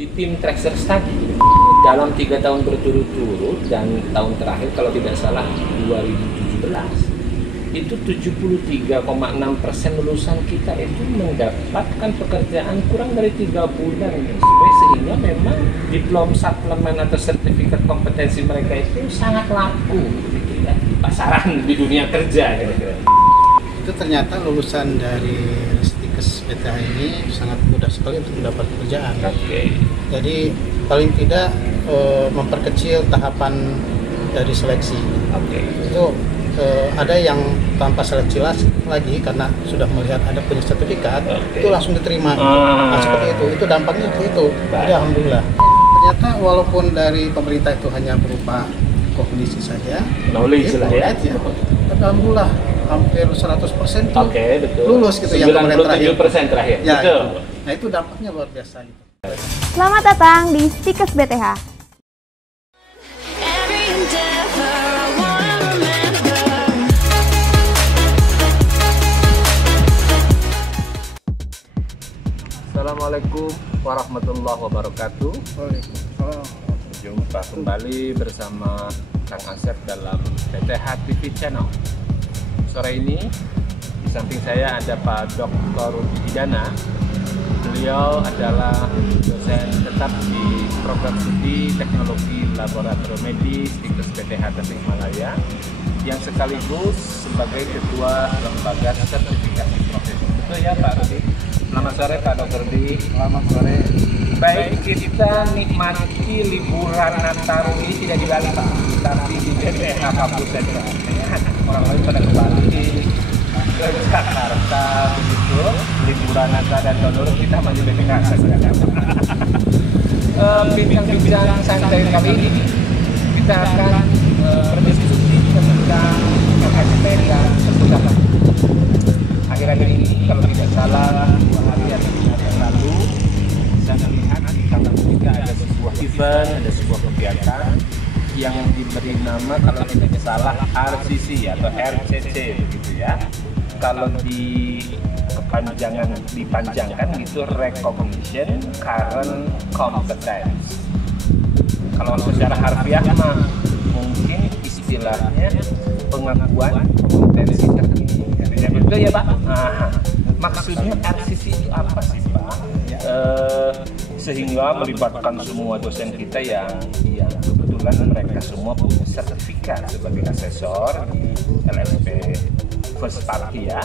di tim Traxxer Study dalam 3 tahun berturut-turut dan tahun terakhir kalau tidak salah 2017 itu 73,6% lulusan kita itu mendapatkan pekerjaan kurang dari 3 bulan, sehingga memang diploma suplemen atau sertifikat kompetensi mereka itu sangat laku gitu ya, di pasaran di dunia kerja kira-kira. Itu ternyata lulusan dari Stikes BTH ini sangat mudah sekali untuk mendapat pekerjaan. Jadi paling tidak memperkecil tahapan dari seleksi. Itu ada yang tanpa seleksi lagi karena sudah melihat ada punya sertifikat, itu langsung diterima. Nah, seperti itu dampaknya itu. Jadi alhamdulillah. Ternyata walaupun dari pemerintah itu hanya berupa kognisi saja, knowledge lah ya. Tapi alhamdulillah hampir 100% tuh betul. Lulus gitu yang kemarin terakhir. 97% terakhir. Ya, betul. Nah itu dampaknya luar biasa gitu. Selamat datang di Stikes BTH. Assalamualaikum warahmatullahi wabarakatuh. Waalaikumsalam. Jumpa kembali bersama Kang Asep dalam BTH TV Channel. Sore ini di samping saya ada Pak Dr. Hidana. Beliau adalah dosen tetap di program studi teknologi laboratorium medis di BTH Tasikmalaya yang sekaligus sebagai ketua lembaga sertifikasi profesi. Betul ya Pak Rudi? Selamat sore Pak Dr. Di. Selamat sore. Baik, kita nikmati liburan Nataru ini tidak di Bali Pak, tapi di BTH kampus saja. Orang lain pada ke Bali, ke Jakarta, begitu. Liburan Nataru dan Tahun Baru kita masih BTH saja. Bincang-bincang santai kali ini kita akan berdiskusi tentang LSP dan perpustakaan. Akhir-akhir ini kalau tidak salah 2 hari atau 3 hari yang lalu saya melihat di kantor kita ada sebuah event, ada sebuah kegiatan yang diberi nama kalau tidak salah RCC atau RCC begitu ya. Kalau dipanjangkan itu Recognition Current Competence. Kalau secara harfiah mah mungkin istilahnya pengakuan kompetensi terkini. Betul ya Pak? Maksudnya RCC itu apa sih Pak? Sehingga melibatkan semua dosen kita yang kebetulan mereka semua punya sertifikat sebagai asesor di LSP First Party ya.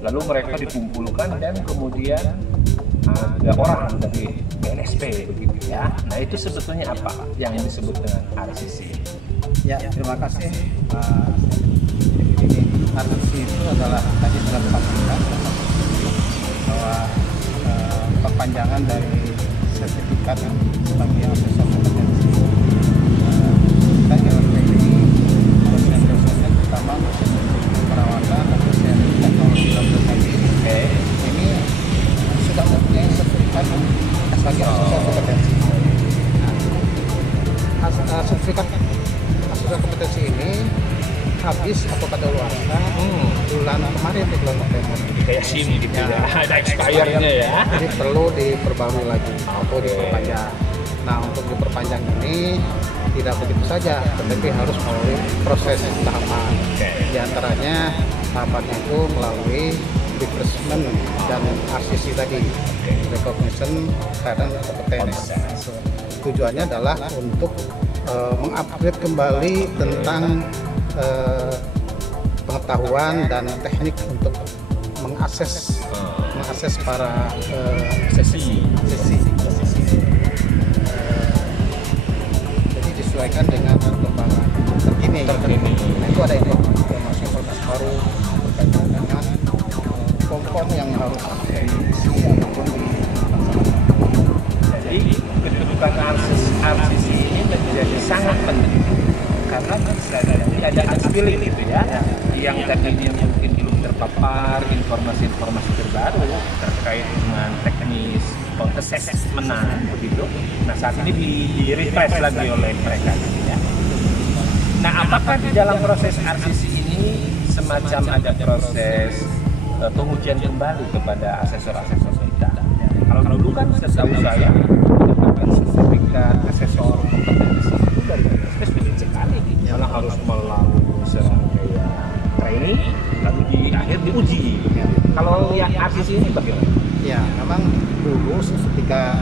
Lalu mereka dikumpulkan dan kemudian ada orang dari LSP begitu ya. Nah itu sebetulnya apa yang disebut dengan RCC? Ya, terima kasih Pak. RCC itu adalah tadi telah disampaikan bahwa perpanjangan dari sertifikat sebagai asesor kompetensi. Kita di LSP ini dosen-dosennya pertama dosen perawatan dan dosen teknologi laboratorium ini sudah mempunyai sertifikat sebagai asesor kompetensi. Nah, sertifikat asesor kompetensi ini habis atau kadaluarsa bulan kemarin di bulan November. Kayak SIM gitu ya, ada expirednya ya. Jadi perlu diperbarui lagi atau diperpanjang. Nah untuk diperpanjang ini tidak begitu saja, tetapi harus melalui proses tahapan. Di antaranya tahapannya itu melalui refreshment dan RCC tadi, Recognition Current Competence. Tujuannya adalah untuk mengupgrade kembali tentang pengetahuan dan teknik untuk mengakses para sesi. Jadi disesuaikan dengan perkembangan terkini. Nah, itu ada informasi baru berkaitan dengan form yang harus diisi ataupun dilaksanakan. Jadi kedudukan RCC ini menjadi sangat penting karena ada upskilling gitu ya, yang tadinya mungkin belum terpapar informasi terbaru terkait dengan teknis assessment begitu. Nah saat ini di refresh lagi oleh mereka gitu ya. Nah apakah di dalam proses RCC ini semacam ada proses pengujian kembali kepada asesor-asesor kita? Kalau dulu kan setahu saya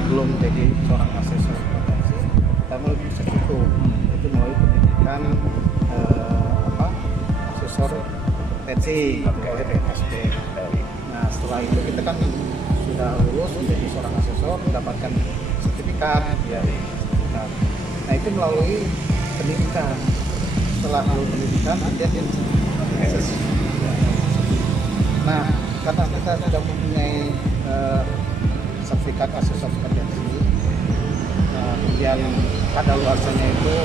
belum jadi seorang asesor kompetensi, kita melalui proses itu, itu melalui pendidikan asesor kompetensi oleh PSP. Nah setelah itu kita kan sudah lulus menjadi seorang asesor, mendapatkan sertifikat. Nah itu melalui pendidikan. Setelah lulus pendidikan, nanti ada Nah, karena kita sudah mempunyai sertifikat asesor kompetensi, kemudian kadaluarsanya itu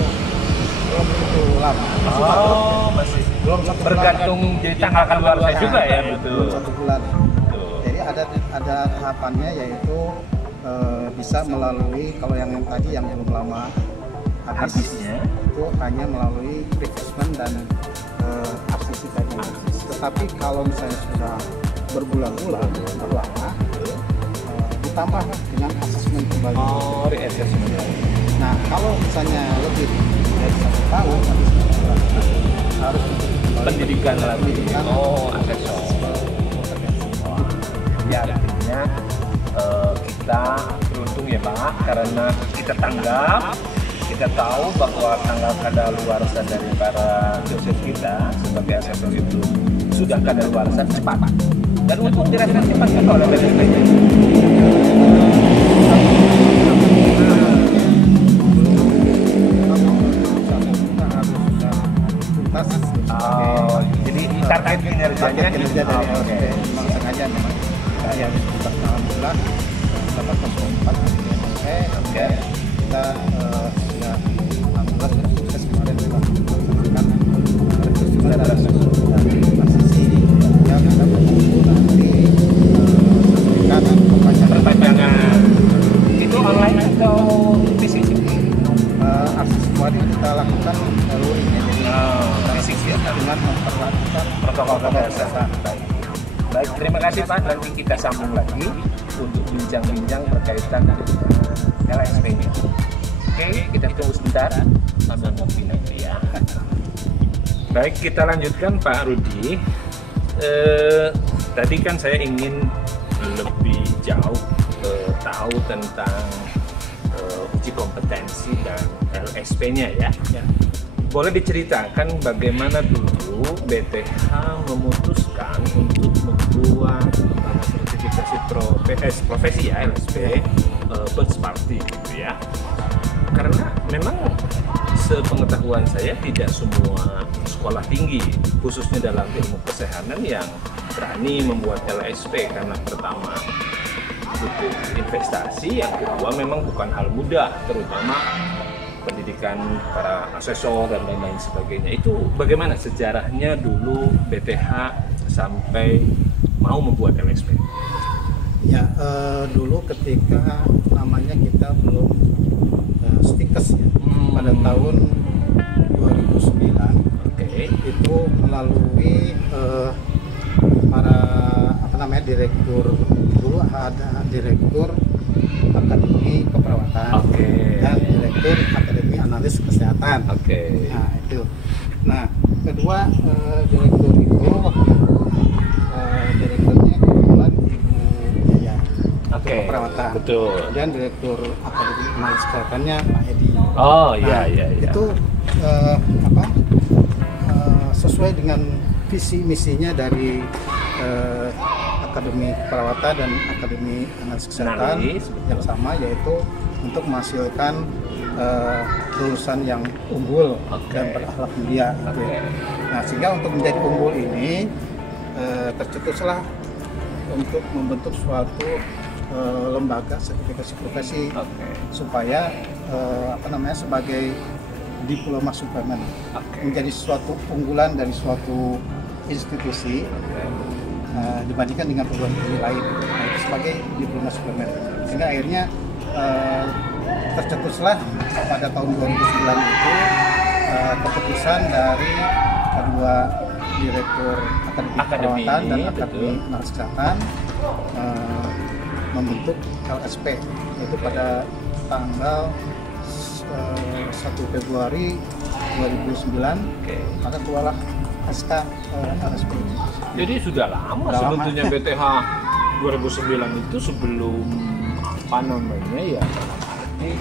belum begitu lama. Masih Belum satu bulan. bergantung jadi tanggal kadaluarsa juga ya, betul. Belum 1 bulan. Jadi ada tahapannya, yaitu bisa melalui, kalau yang tadi yang belum lama Habisnya itu hanya melalui refreshment dan RCC tadi. Tetapi kalau misalnya sudah berbulan-bulan lama, ditambah dengan asesmen kembali. reassessment. Nah kalau misalnya lebih dari 1 tahun harus Pendidikan lagi. Pendidikan. Asesor. Ya, artinya kita beruntung ya Pak, karena kita tanggap, kita tahu bahwa tanggal kadaluarsa dari para dosen kita sebagai asesor itu sudah kadaluarsa cepat, dan untuk dirasakan cepat kan oleh BPSP. Jadi target kinerjanya kinerja dari LSP memang sengaja memang saya alhamdulillah dapat 04 di LSP. Kita sudah alhamdulillah sukses kemarin juga melaksanakan rekrutmen dan transisi yang kita menunggu nanti sertifikat perpanjangan. Itu online atau fisik? akses kemarin kita lakukan luring ya, jadi Fisik ya. dengan memperlakukan Protokol kesehatan. Baik, terima kasih Pak. Nanti kita sambung lagi untuk bincang-bincang berkaitan dengan LSP-nya. Oke, kita tunggu sebentar sambil ngopi nanti ya. Baik, kita lanjutkan Pak Rudi. Tadi kan saya ingin lebih jauh tahu tentang uji kompetensi dan LSP-nya ya. Boleh diceritakan bagaimana dulu BTH memutuskan untuk membuat sertifikasi profesi ya LSP first party gitu ya. Karena memang sepengetahuan saya tidak semua sekolah tinggi khususnya dalam ilmu kesehatan yang berani membuat LSP, karena pertama butuh investasi, yang kedua memang bukan hal mudah, terutama pendidikan para asesor dan lain-lain sebagainya. Itu bagaimana sejarahnya dulu BTH sampai mau membuat LSP? Ya, dulu ketika namanya kita belum stikes ya, pada tahun 2009. Itu melalui para direktur, dulu ada direktur Akademi Keperawatan dan direktur Akademi Analis Kesehatan. Nah itu. Nah kedua direktur itu direkturnya kebetulan Ibu Yaya Keperawatan. Betul. Dan direktur Akademi Analis Kesehatannya Pak Edi. Iya. Itu sesuai dengan visi misinya dari Akademi Keperawatan dan Akademi Analis Kesehatan yang sama, yaitu untuk menghasilkan lulusan yang unggul dan berakhlak mulia. Nah, sehingga untuk menjadi unggul ini tercetuslah untuk membentuk suatu lembaga sertifikasi profesi supaya sebagai diploma suplemen menjadi suatu unggulan dari suatu institusi dibandingkan dengan perguruan tinggi lain sebagai diploma suplemen, sehingga akhirnya tercetuslah pada tahun 2009 itu keputusan dari kedua direktur Akademi Keperawatan dan Akademi Analis Kesehatan membentuk LSP, yaitu pada tanggal 1 Februari 2009 maka keluarlah SK LSP. Jadi sudah lama sebetulnya BTH 2009 itu sebelum apa namanya ya, dalam arti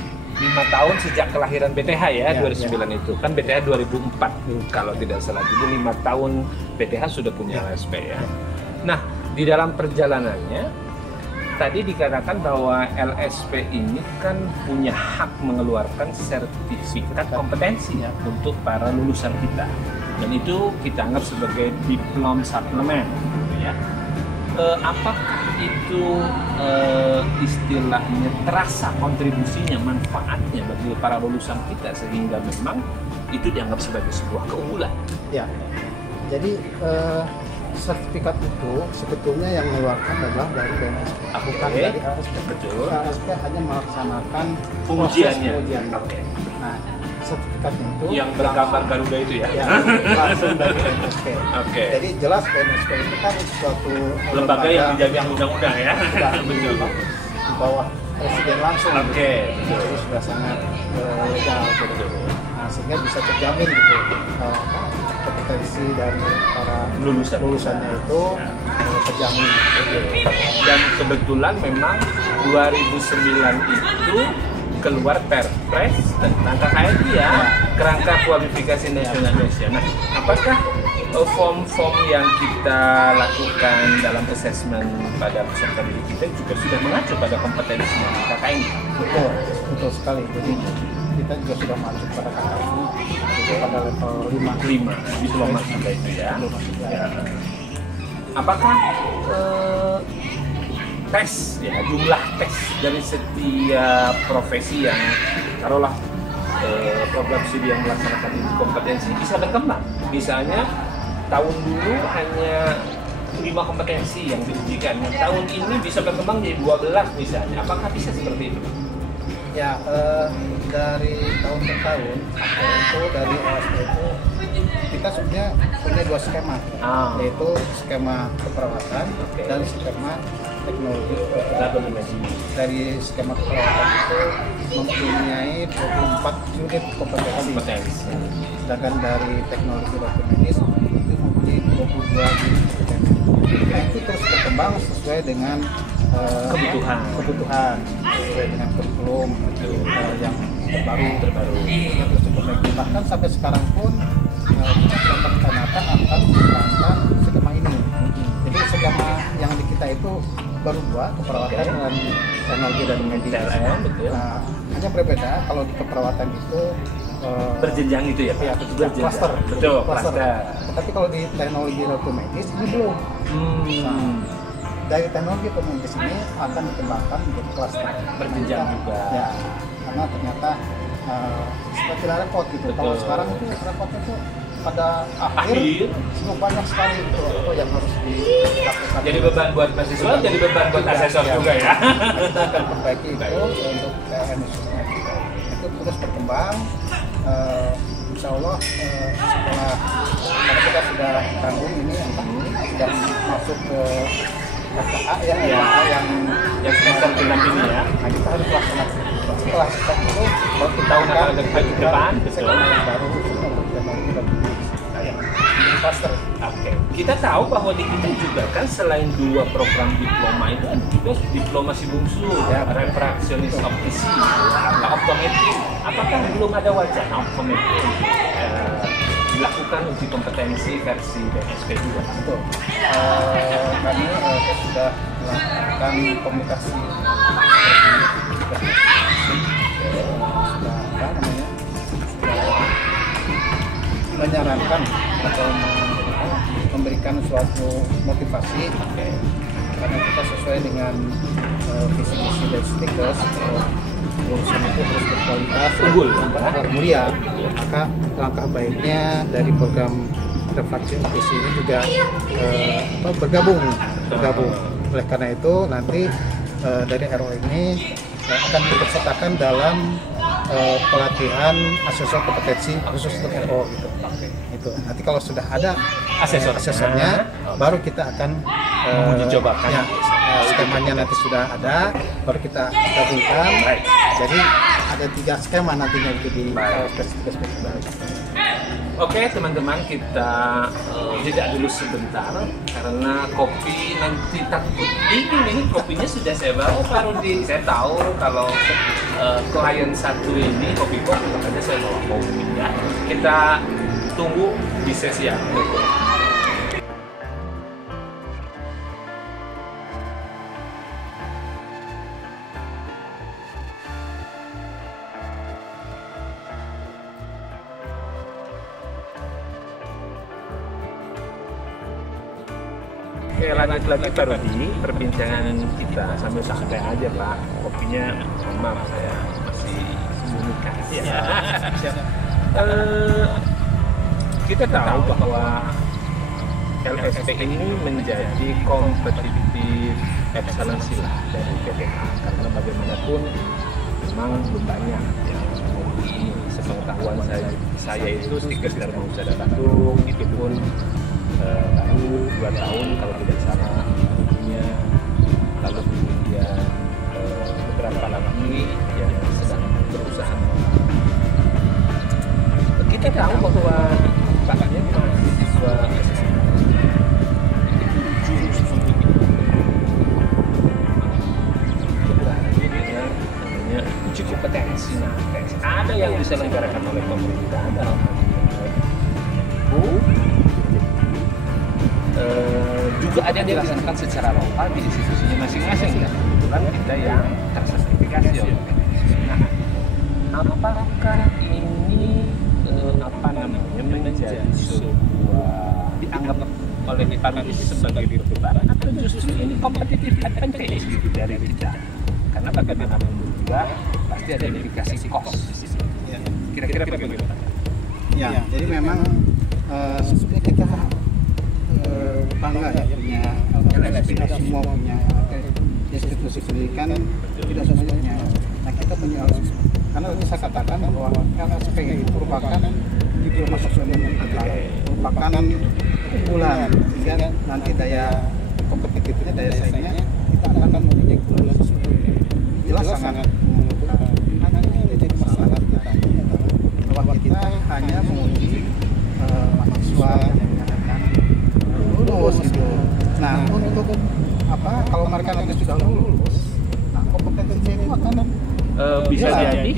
5 tahun sejak kelahiran BTH ya, 2009 itu kan BTH 2004 kalau tidak salah, jadi 5 tahun BTH sudah punya LSP ya. Nah, di dalam perjalanannya tadi dikatakan bahwa LSP ini kan punya hak mengeluarkan sertifikat kompetensi ya untuk para lulusan kita, dan itu kita anggap sebagai diplom suplemen gitu ya. Apakah itu istilahnya terasa kontribusinya, manfaatnya bagi para lulusan kita sehingga memang itu dianggap sebagai sebuah keunggulan? Ya, jadi sertifikat itu sebetulnya yang mengeluarkan adalah dari BNSP, bukan dari LSP. Betul. LSP hanya melaksanakan Pengujiannya. Oke. Nah, sertifikatnya itu yang bergambar Garuda itu ya? Ya, langsung dari BNSP. Oke. Jadi jelas BNSP itu kan suatu lembaga yang dijamin undang-undang ya? Betul. Di bawah presiden langsung. Oke. Gitu. Itu sudah sangat legal. Betul. Nah, sehingga bisa terjamin gitu kompetensi dari para lulusannya itu terjamin. Dan kebetulan memang 2009 itu keluar Perpres tentang KKN ya, kerangka kualifikasi nasional Indonesia. Nah, apakah form-form yang kita lakukan dalam assessment pada peserta didik kita juga sudah mengacu pada kompetensi KKN? Betul sekali. Jadi kita juga sudah masuk pada KKN itu pada level 5 diploma kita itu ya. Apakah tes ya, jumlah tes dari setiap profesi yang taruhlah program studi yang melaksanakan kompetensi bisa berkembang? Misalnya tahun dulu hanya 5 kompetensi yang diujikan, tahun ini bisa berkembang jadi 12 misalnya. Apakah bisa seperti itu? Ya, dari tahun ke tahun itu dari LSP itu kita sebenarnya punya 2 skema, yaitu skema keperawatan dan skema teknologi. Dari skema keperawatan itu mempunyai 24 unit kompetensi, sedangkan dari teknologi dokter medis itu mempunyai 22 unit kompetensi. Nah, itu terus berkembang sesuai dengan kebutuhan sesuai dengan kurikulum yang terbaru terus diperbaiki. Bahkan sampai sekarang pun kita sudah merencanakan akan mengembangkan skema ini. Jadi skema yang di kita itu baru 2, keperawatan dan teknologi dan medis. Nah, hanya berbeda kalau di keperawatan itu berjenjang itu ya, Pak? Ya, cluster. Betul, cluster. Tapi kalau di teknologi dan medis ini belum. Nah, dari teknologi medis ini akan dikembangkan menjadi cluster berjenjang juga. Ya, karena ternyata seperti repot gitu. Betul. Kalau sekarang itu repotnya itu pada akhir semua banyak sekali itu yang harus dilakukan. Jadi beban buat mahasiswa, jadi beban buat asesor juga ya. Kita akan perbaiki itu untuk PN khususnya. Itu terus berkembang. Insya Allah setelah karena kita sudah tanggung ini sudah masuk ke KKA yang semester genap ini ya. Nah, kita harus laksanakan. Setelah itu baru kita akan ke depan, betul. Yang baru untuk teknologi dan yang cluster. Oke. Kita tahu bahwa di kita juga kan selain 2 program diploma itu ada juga diplomasi bungsu, refraksionis optisi, optometri. Apakah belum ada wacana optometri dilakukan uji kompetensi versi BNSP juga? Betul. Kami sudah melakukan komunikasi menyarankan atau memberikan suatu motivasi karena kita sesuai dengan visi misi dari Stikers lulusan itu harus berkualitas, unggul, mulia. Maka langkah baiknya dari program refraksi optisi ini juga bergabung. Oleh karena itu nanti dari RO ini akan dipesertakan dalam pelatihan asesor kompetensi khusus untuk RO gitu. Itu nanti kalau sudah ada asesornya baru kita akan menguji cobakan. Ya, skemanya nanti sudah ada, baru kita gabungkan. Jadi ada 3 skema nantinya itu di spesifikasi. Oke teman-teman, kita jeda dulu sebentar karena kopi nanti takut dingin nih. Kopinya sudah saya bawa Pak Rudi. Saya tahu kalau klien satu ini kopi kok, makanya saya bawa kopi ya. Kita tunggu di sesi yang berikut. Oke, lanjut lagi Pak Rudi, perbincangan kita sambil santai aja Pak. Kopinya, maaf saya masih sembunyikan. Ya. Kita tahu bahwa LSP ini menjadi kompetitif excellency lah dari PTH, karena bagaimanapun memang belum banyak yang kopi ini. Sepengetahuan saya itu stiker dari Usaha Bandung itu pun baru 2 tahun kalau tidak salah punya, lalu kemudian beberapa lagi yang sedang berusaha. Kita tahu bahwa paknya mahasiswa jurus studi berarti dengan namanya uji kompetensi. Nah, ada yang diselenggarakan oleh pemerintah dalam juga ada yang dilaksanakan secara lokal di institusinya masing-masing ya. Kebetulan kita yang tersertifikasi oleh Nah, apakah ini menjadi sebuah dianggap oleh Pak Rudi sebagai pertukaran atau justru ini kompetitif advantage gitu dari kita? Karena bagaimanapun juga pasti ada verifikasi cost. Kira-kira bagaimana? Ya, jadi memang sebenarnya kita bangga ya punya LSP, tidak semua punya institusi pendidikan, tidak semuanya punya. Nah, kita punya LSP karena bisa katakan bahwa LSP itu merupakan diploma sosiologi kita, merupakan unggulan sehingga nanti daya kompetitifnya, daya saingnya kita akan memiliki unggulan tersebut. Jelas sangat menentukan. Nanti jadi masalah kita bahwa kita hanya menguji mahasiswa yang menyatakan lulus gitu. Nah, untuk apa? Kalau mereka nanti sudah lulus, nah kompetensinya itu akan bisa jadi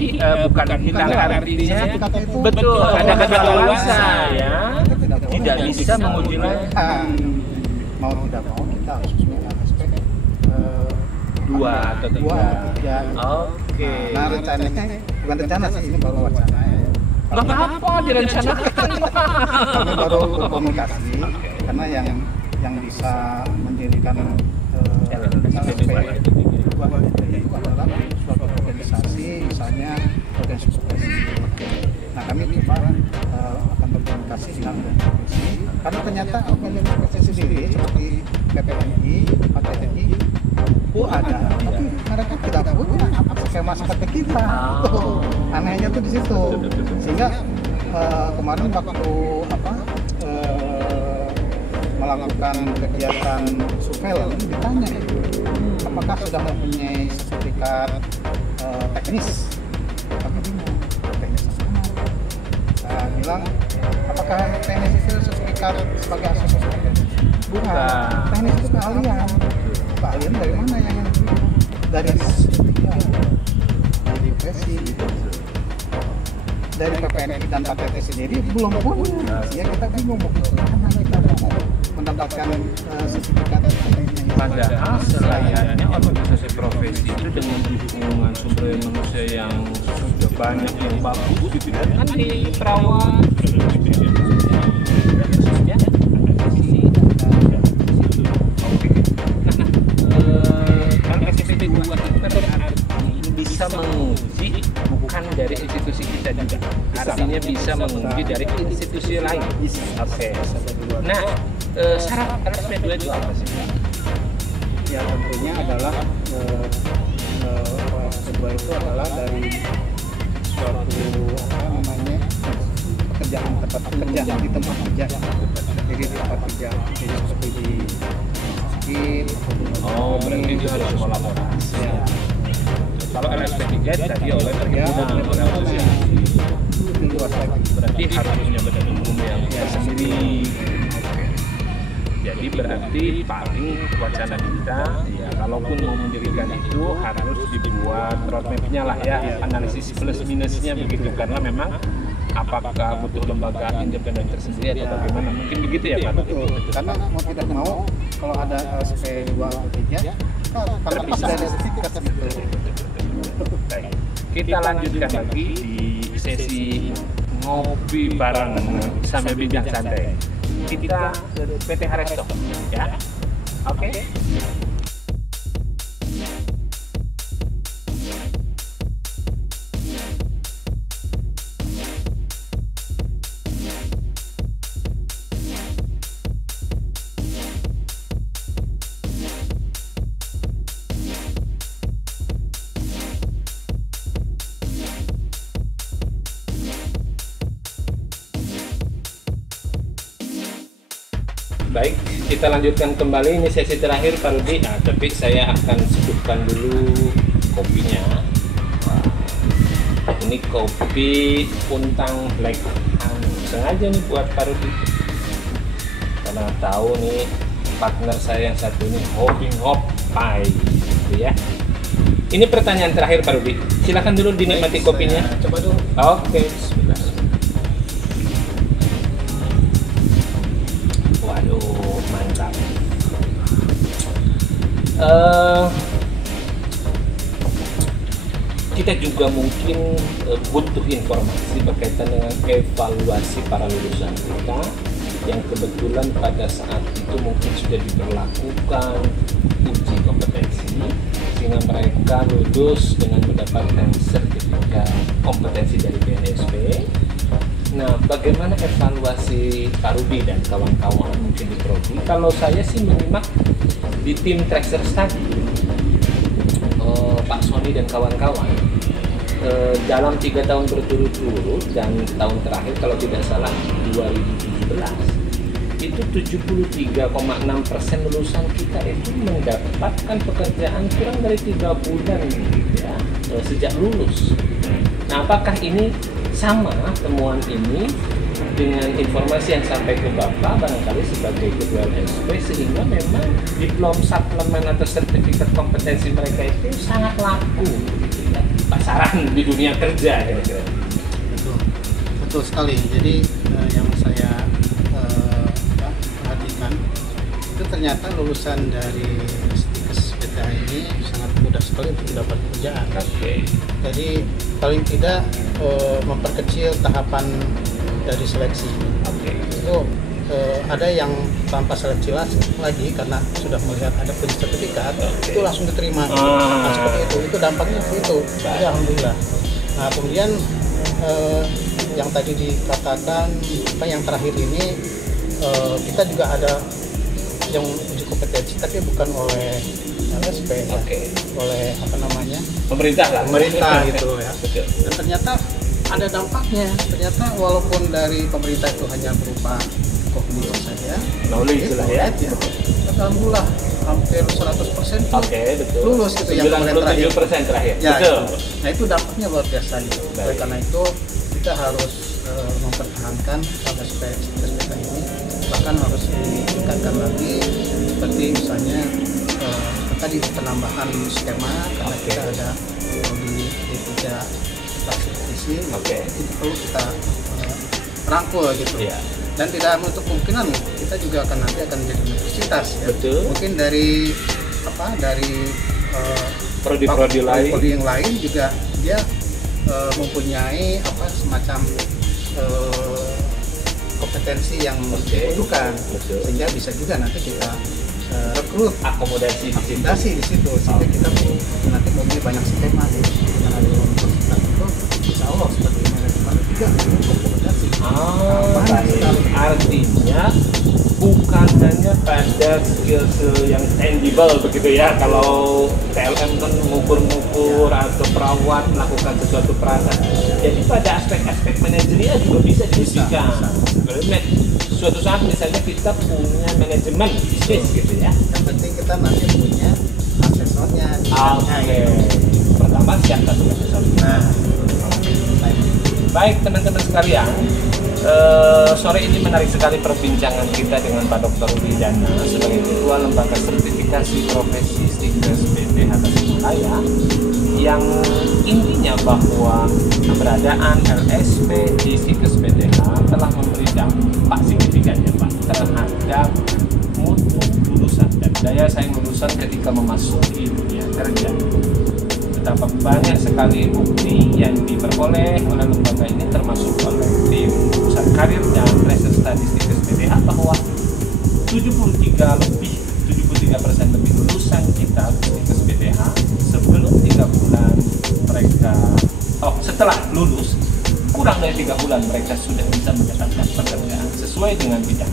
bukan hilang artinya itu, betul ada kadaluarsa ya, tidak bisa menguji lagi. Mau tidak mau kita harus punya aspek 2 atau 3. Oke. Nah, rencananya bukan rencana sih, ini baru wacana ya. Nggak apa-apa direncanakan. Kami baru berkomunikasi karena yang bisa mendirikan LSP itu adalah suatu organisasi, misalnya organisasi profesi. Nah, kami coba akan berkomunikasi dengan organisasi karena ternyata organisasi profesi sendiri seperti PPNI, PTNI ada, tapi mereka tidak punya skema seperti kita. Anehnya tuh di situ. Sehingga kemarin waktu melakukan kegiatan surveillance ditanya apakah sudah mempunyai sertifikat teknis. Kami bingung, teknis apa? Saya bilang, apakah teknis itu sertifikat sebagai asesor? Bukan, teknis itu keahlian. Keahlian dari mana yang dari profesi gitu. Dari PPNI dan PTT sendiri belum punya. Ya kita bingung bagaimana kita mau mendapatkan sertifikat teknisnya. Padahal selayaknya organisasi profesi itu dengan dukungan sumber daya manusia yang sudah banyak yang bagus gitu kan di perawat. Bisa menguji bukan dari institusi kita juga, artinya bisa menguji dari institusi lain. Oke. Nah, syarat LSP2 itu apa sih? Ya tentunya adalah LSP2 itu adalah dari suatu pekerjaan di tempat kerja. Jadi di tempat kerja, jadi seperti di sakit. Oh, berarti itu harus kolaborasi. Ya. Kalau LSP3 tadi oleh perhimpunan di luar lagi Berarti harus punya badan umum yang tersendiri. Jadi berarti paling wacana kita, ya kalaupun mau mendirikan itu harus dibuat roadmap-nya lah ya, analisis plus minusnya begitu, karena memang apakah butuh lembaga independen tersendiri atau bagaimana, mungkin begitu ya Pak? Betul, karena mau tidak mau kalau ada LSP 2 atau 3 terlepas dari sertifikat itu. Baik, kita lanjutkan lagi di sesi ngopi bareng sambil bincang santai. Kita ke PTH Resto, ya. Oke. Baik, kita lanjutkan kembali, ini sesi terakhir Pak Rudi. Nah, tapi saya akan seduhkan dulu kopinya. Wah, ini kopi Puntang Black Honey. Sengaja nih buat Pak Rudi, karena tahu nih partner saya yang satu ini hobi ngopi, gitu ya. Ini pertanyaan terakhir Pak Rudi. Silakan dulu dinikmati kopinya. Coba dulu. Oke, bismillah. Waduh, mantap. Kita juga mungkin butuh informasi berkaitan dengan evaluasi para lulusan kita yang kebetulan pada saat itu mungkin sudah diberlakukan uji kompetensi sehingga mereka lulus dengan mendapatkan sertifikat kompetensi dari BNSP. Nah, bagaimana evaluasi Pak Rudi dan kawan-kawan mungkin di Prodi? Kalau saya sih menyimak di tim Tracer Study, Pak Sony dan kawan-kawan, dalam 3 tahun berturut-turut dan tahun terakhir kalau tidak salah 2017, itu 73,6% lulusan kita itu mendapatkan pekerjaan kurang dari 3 bulan ya, sejak lulus. Nah, apakah ini sama temuan ini dengan informasi yang sampai ke Bapak barangkali sebagai ketua LSP, sehingga memang diplom suplemen atau sertifikat kompetensi mereka itu sangat laku gitu ya, pasaran di dunia kerja kira-kira. Betul sekali. Jadi yang saya perhatikan itu ternyata lulusan dari Stikes PTH ini sangat mudah sekali untuk mendapat pekerjaan. Oke. Jadi paling tidak memperkecil tahapan dari seleksi. Oke. Itu ada yang tanpa seleksi lagi karena sudah melihat ada punya sertifikat, itu langsung diterima. Nah, seperti itu dampaknya seperti itu. Jadi alhamdulillah. Nah, kemudian yang tadi dikatakan yang terakhir ini kita juga ada yang uji kompetensi tapi bukan oleh LSP, oleh apa namanya, pemerintah gitu ya. Dan ternyata ada dampaknya. Ternyata walaupun dari pemerintah itu hanya berupa kognisi saja, knowledge lah ya. Alhamdulillah hampir 100% betul. lulus gitu yang kemarin terakhir. 97% terakhir. Ya, betul. Nah itu dampaknya luar biasa gitu. Oleh karena itu kita harus mempertahankan LSP ini, bahkan harus ditingkatkan lagi seperti misalnya tadi penambahan skema karena kita ada di D3 praktisi, itu perlu kita rangkul gitu. Dan tidak menutup kemungkinan kita juga nanti akan menjadi universitas ya. Betul. Mungkin dari prodi-prodi yang lain juga dia mempunyai semacam kompetensi yang dibutuhkan, sehingga bisa juga nanti kita rekrut akomodasi di situ sehingga kita nanti memiliki banyak skema di universitas itu, insya Allah seperti manajemen juga akomodasi. Artinya bukan hanya pada skill yang tangible begitu ya. Kalau TLM kan mengukur-ngukur atau perawat melakukan sesuatu perasaan. Jadi pada aspek-aspek manajerial juga bisa diberikan. Suatu saat misalnya kita punya manajemen bisnis gitu ya. Yang penting kita nanti punya aksesornya. Pertama siapkan asesor. Baik teman-teman sekalian, sore ini menarik sekali perbincangan kita dengan Pak Dr. Rudi Hidana sebagai Ketua Lembaga Sertifikasi Profesi Stikes BPH Tasikmalaya, yang intinya bahwa keberadaan LSP di Stikes BPH telah memberi dampak signifikan ya Pak terhadap mutu lulusan dan daya saing lulusan ketika memasuki dunia kerja. Betapa banyak sekali bukti yang diperoleh oleh lembaga ini, termasuk oleh tim pusat karir dan research statistik SPDH, bahwa 73% lebih lulusan kita di SPDH sebelum 3 bulan mereka, setelah lulus kurang dari 3 bulan mereka sudah bisa mendapatkan pekerjaan sesuai dengan bidang.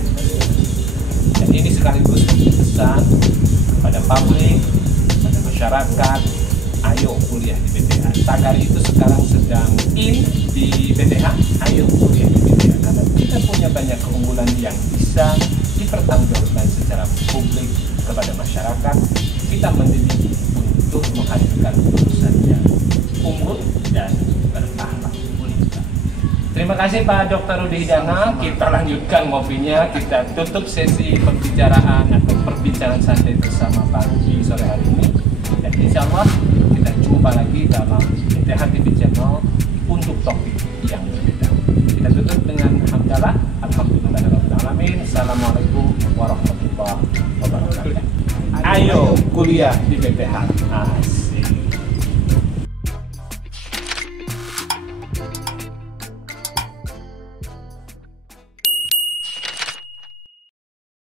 Dan ini sekaligus pesan kepada publik, kepada masyarakat, ayo kuliah di BPH. Tagar itu sekarang sedang in di BPH, ayo kuliah di BPH, karena kita punya banyak keunggulan yang bisa dipertanggungjawabkan secara publik kepada masyarakat. Kita mendidik untuk menghadirkan lulusan yang unggul dan bertakhlak mulia. Terima kasih Pak Dr. Rudi Hidana. Kita lanjutkan ngopinya, kita tutup sesi pembicaraan atau perbincangan santai bersama Pak Rudi sore hari ini. Dan insya Allah kita jumpa lagi dalam BTH TV Channel untuk topik yang berbeda. Kita tutup dengan hamdalah, alhamdulillahirrahmanirrahim. Assalamualaikum warahmatullahi wabarakatuh. Ayo kuliah di BTH.